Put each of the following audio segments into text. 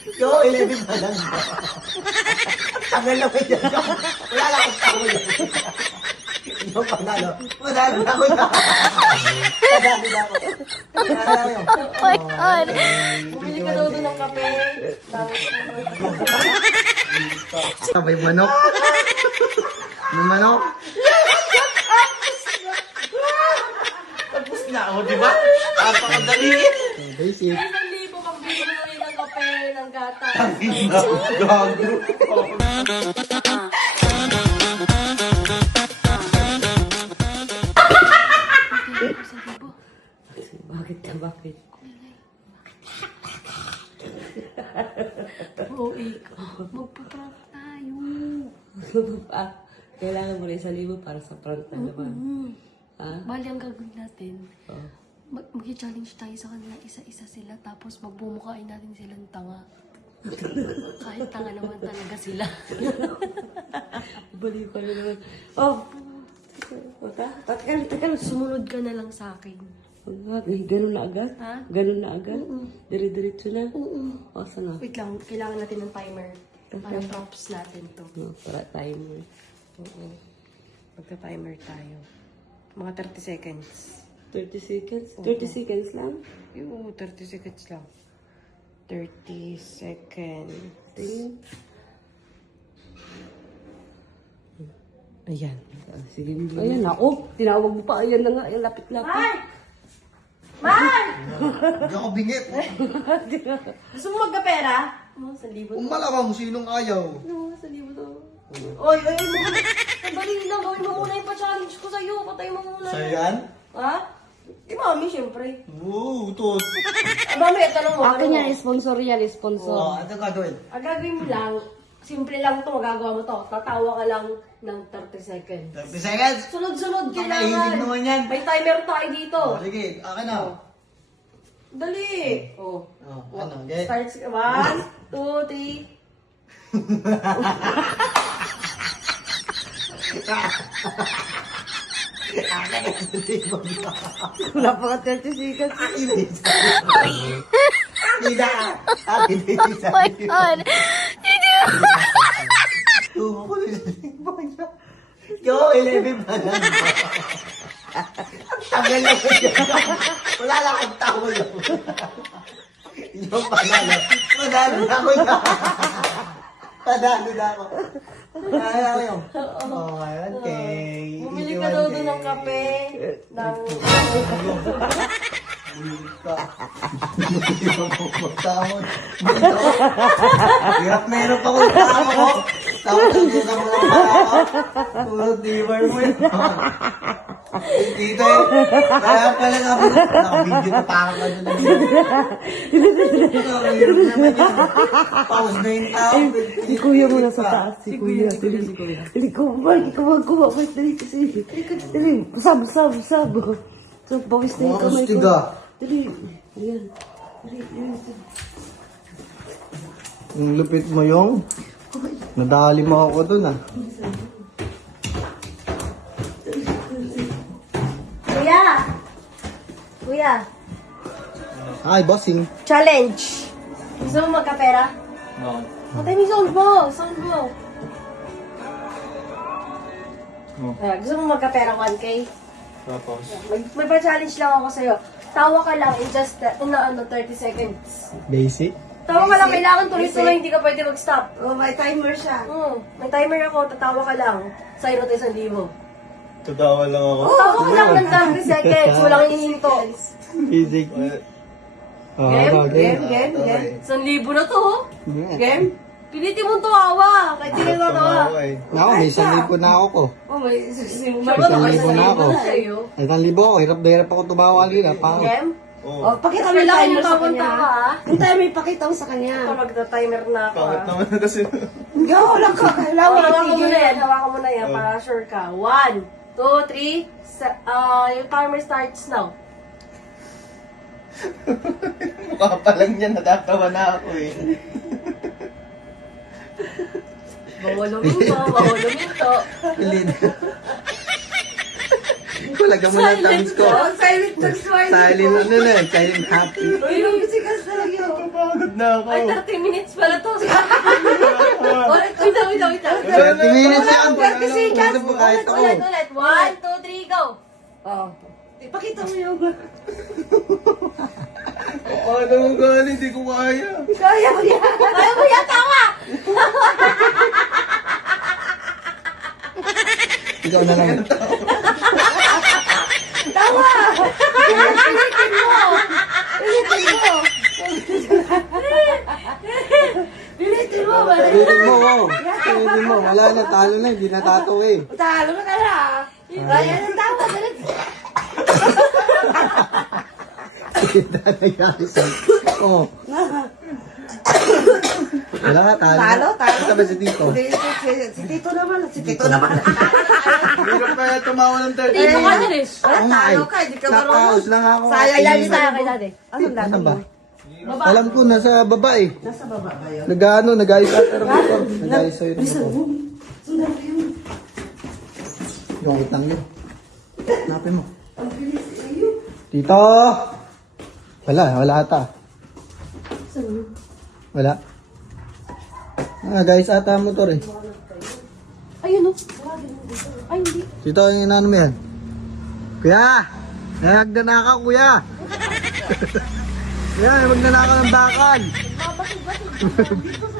Yo, 11 pa lang. Tagal na ba dyan? Wala lang akong tao yun. Yung panalo. Madalo na ako na. Madalo na ako. Oh my God! Bumili ka daw doon ng kape. May manok. May manok. Tapos na ako, di ba? Napakadali. Basic. 1,000 pambili mo rin ng kape, ng gata. Gago. Bakit ka? Bakit? Oo, ikaw. Magpa-prank tayo. Kailangan mo rin 1,000 para sa prank na naman. Ha? Bali, ang gagawin natin, Oh. mag-challenge tayo sa kanila, isa-isa sila, tapos magbumukain natin silang tanga. Kahit tanga naman talaga sila. Bali pa rin naman. Oh! Teka, sumunod ka na lang sa akin. Ganun na agad? Ha? Ganun na agad? Dire-diretso na? O, saan na? Wait lang, kailangan natin ng timer. Para props natin to. No, para timer. Oo. Magka-timer tayo. Mga 30 seconds. 30 seconds? 30 seconds lang? Oo, 30 seconds lang. 30 seconds. Tingin. Ayan. Sige, ayan ako. Tinawag mo pa. Ayan na nga. Ayan, lapit-lapit. Hindi ako bingit. Gusto mo magka-pera? Oo, 1,000 Kung malamang sinong ayaw. Oo, 1,000 to. Oy, dali lang. Gawin mo muna yung pa-challenge ko sa'yo. Patay mo muna. Sa'yo yan? Ha? Di mami, syempre. Oo, utot. Mami, tanong mo. Akin yan, sponsor yan, sponsor. Oo, ano gagawin? Ang gagawin mo lang, simple lang to, magagawa mo to. Tatawa ka lang ng 30 seconds. 30 seconds? Sunod-sunod Nahilig kailangan. naman yan. May timer tayo dito. Oh, sige, akin na. Dali. Oh. Oh, ano, okay? Starts 1, 2, 3. Wala pa ka 30 seconds. Hindi na. Akin na yung Oh my God! Tumo ko na siya. Yo, 11 pa lang. Ang tagal na ko dyan. Wala lang akong tao yun. Yung panalo. Madalo na ako yan. Madalo na ako. Kaya ko yun. Oh, okay. Bumili ka daw doon ng kape. Ng... Magtamon. Hirap na hirap ako yung tama ko. Tapos ang gusto mo lang pala ako. Puro diver mo yun. Dito eh. Kaya pala nga po. Naka-video ko parang ka doon. Hirap naman yun. Pause na yung tao. Si kuya mo nasa taas. Si kuya. Dali ko, Mark. Ikaw wait, dali kasi. Dali, sab. Sab, bawis na yung Mga kamay ko. kastiga. Dali. Ayan. Dali. Ang lupit mo yung. Nadali mo ako doon ah. Kuya, Hi, bossing. challenge. Gusto mo magka-pera? No. Patay mo yung sound mo. Sound mo. Gusto mo magka-pera 1K? Tapos. May pa-challenge lang ako sa'yo. Tawa ka lang in just 30 seconds. Basic. Tawa ka lang, kailangan tuloy-tuloy, hindi ka pwede mag-stop. Oh, may timer siya. May timer ako, tatawa ka lang. Sa'yo na 1,000. Tatawa lang ako. Tawa ka lang ng 30 seconds, walang inihinto. Basic. Game? 1,000 na to, oh. Game? Pilitin mong tumawa, kahit hindi ka natawa. Ako, may 1,000 na ako ko. Oh, may May 1,000 na ako. sa'yo. Ay, 1,000 ako. Hirap na hirap ako tumawa kanina. Parang. Game? Oo. Pakita mo yung Kailangan timer yung sa papunta kanya. ka, ha? Yung timer, ipakita mo sa kanya. Ako, magta-timer na ako, Bakit ha? naman na kasi? Gawa lang ka. Kailangan Hawakan mo matigil. muna yan, hawakan mo na yan, para sure ka. 1, 2, 3, yung timer starts now. Mukha pa lang yan, natatawa na ako eh. Bawal uminto, bawal uminto. Kulagyan mo na yung thumbs ko. Silent na smile. Silent ano na, silent happy. Uy, Musikas talaga yun. Napagod na ako. ay 30 minutes pa Pala to. Ulit, wait lang. 30 minutes yan. Kasi Ano po kahit ako. Ulit. 1, 2, 3, go. Oh. Ipakita mo yung... Ano mo galing? Hindi ko kaya. Kaya mo yan. Kaya mo yan, tawa! Ikaw na lang. Tawa! Pilitin mo! Pilitin mo, ba? Pilitin mo, wow. Pilitin mo. Wala na, talo na. Hindi natataw eh. Talo na ka na. Kaya ng tawa. Kita nangyari sa'yo. Oo. Wala ka, talo. Talo. Ito ba si Tito? Si Tito naman. Hirap kaya tumawa ng 30 Dito ka na rin. Oo nga eh. Talo ka, hindi ka marunong. Nakaos lang ako. Sayang Kailan yung sa akin dati? Anong lasa Ano ba? mo? Alam ko, nasa baba eh. Nasa baba ba yun? Nag-ayos at nag-ayos sa'yo ng motor. Yung utang yun. Hanapin mo. Tito! Wala ata. Wala. Guys, ata ang motor eh. Ayun o. Ay, hindi. Tito, yung inano mo yan? Kuya! Nagnanakaw, kuya! Kuya, magnanakaw ng bakal!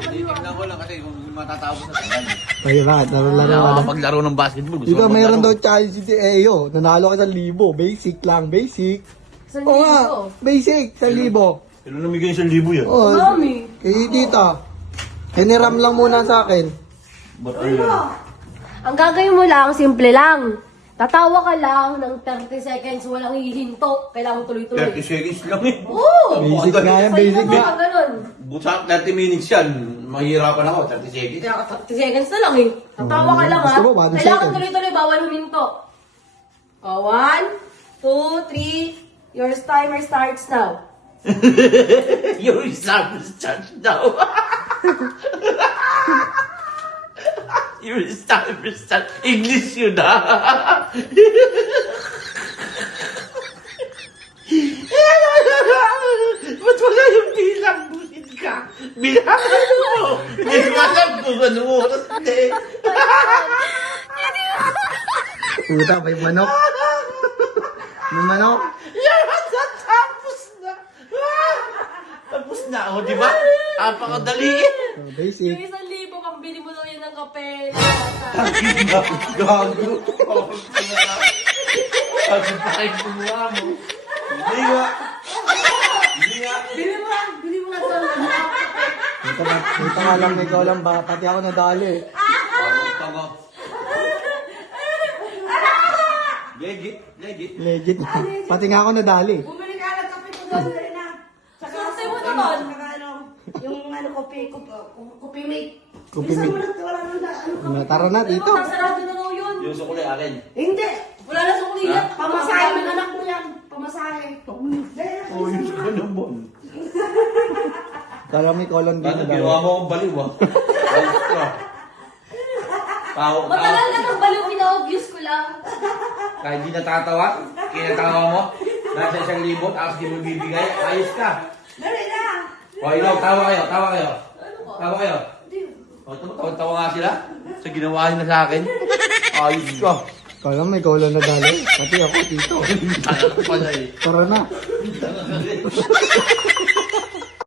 Tingnan ko lang kasi kung matatapos na tayo. Ay, bakit? Naroon Maglaro ng basketball. Dito, mayroon daw challenge si Eyo. Nanalo ka 1,000. Basic lang, basic. Saan Oo nga, dito? basic, 1,000. Sino namigay 1,000 yan? Oo, Mami. kay tita. Hiniram lang muna sa akin. Ba't ano? Ang gagawin mo lang, simple lang. Tatawa ka lang ng 30 seconds, walang hihinto. Kailangan 30 tuloy-tuloy. seconds lang eh. Oo! Basic nga yan, basic Sa'yo nga. ka ganun. Buta 30 minutes yan. Mahirapan ako, 30 seconds. Kaya 30 seconds na lang eh. Tatawa ka lang ha. Gusto mo, 1 Kailangan second. tuloy-tuloy, bawal huminto. 1, 2, 3. Your timer starts now. Your exam starts now. Your exam starts. English yun ah. Ba't wala yung bilang? Bulit ka. Bilang mo. Hindi ko alam kung ano oras. Hindi. Puta, may manok. May manok. Yan, tapos na. Tapos na ako, di ba? Napakadali eh. Oh, basic. Yung 1,000, pambili mo lang yan ng kape. Gago. Sabi pa kayo kumuha mo. Hindi nga. Bili mo nga ito. Puta nga lang, ikaw lang ba? Pati ako nadali eh. Tama. Legit. Legit. Pati nga ako nadali. Bumili ka ng kape ko doon rin na. Swerte mo naman. Saka yung kopi mate. Kopi Isa mate. mo lang, wala nang ano. Tara na, Tito. Nasarado na daw yun. Yung sukulay akin. Hindi. Wala na sa kulilat. Pamasahe ng anak mo yan. Pamasahe. Oh, yun ka naman. Kala mo ikaw lang din Paano nadali. ginawa mo akong baliw ah? Ayos ka. Tao. Matagal na ng baliw, ina-obvious ko lang. Kahit di natatawa, kinatawa mo. Nasa 1,000, tapos di mo bibigay. Ayos ka. Dali na. O, ilaw, tawa kayo. Tawa kayo. O, tawa nga sila. Sa ginawa nila sa akin. Ayos ka. Kala mo ikaw lang nadali. Pati ako, Tito. Tayo pala eh. Tara na.